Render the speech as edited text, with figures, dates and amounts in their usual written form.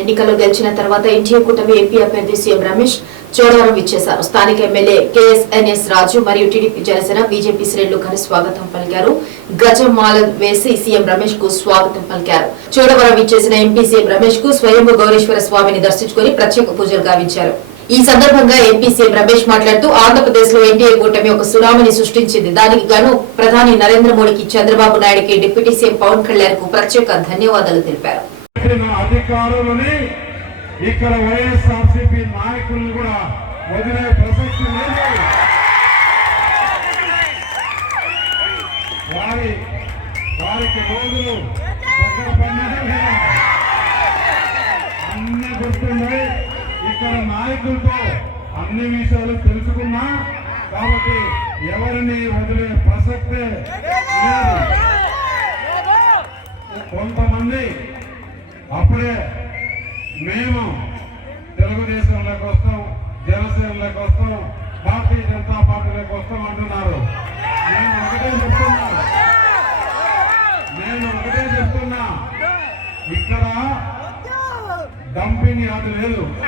ఎన్నికల్లో గెలిచిన తర్వాత ఎన్డీఏ కూటమి ఎంపీ అభ్యర్థి సీఎం రమేష్ చోడవరం ఇచ్చేశారు. స్థానిక ఎమ్మెల్యే కేఎస్ఎన్ఎస్ రాజు మరియు టీడీపీ జనసేన బీజేపీ శ్రేణులు ఘన స్వాగతం పలికారు. గజమాల వేసి సీఎం రమేష్ కు స్వాగతం పలికారు. చోడవరం ఇచ్చేసిన ఎంపీ సీఎం రమేష్ కు స్వయంభూ గౌరీశ్వర స్వామిని దర్శించుకుని ప్రత్యేక పూజలు గావించారు. ఈ సందర్భంగా ఎంపీ సీఎం రమేష్ మాట్లాడుతూ ఆంధ్రప్రదేశ్ లో ఎన్డీఏ కూటమి ఒక సునామీని సృష్టించింది. దానికి గాను ప్రధాని నరేంద్ర మోడీకి, చంద్రబాబు నాయుడుకి, డిప్యూటీ సీఎం పవన్ కళ్యాణ్ కు ప్రత్యేక ధన్యవాదాలు తెలిపారు. అధికారులని ఇక్కడ వైఎస్ఆర్సీపీ నాయకులను కూడా వదిలే ప్రసక్తి లేదు. వారికి రోజులు అన్ని గుర్తున్నాయి. ఇక్కడ నాయకులతో అన్ని విషయాలు తెలుసుకున్నా కాబట్టి ఎవరిని వదిలే ప్రసక్తే లేదు. కొంతమంది అప్పుడే మేము తెలుగుదేశంలోకి వస్తాం, జనసేనలోకి వస్తాం, భారతీయ జనతా పార్టీలోకి వస్తాం అంటున్నారు. నేను ఒకటే చెప్తున్నా, ఇక్కడ డంపింగ్ యార్డు లేదు.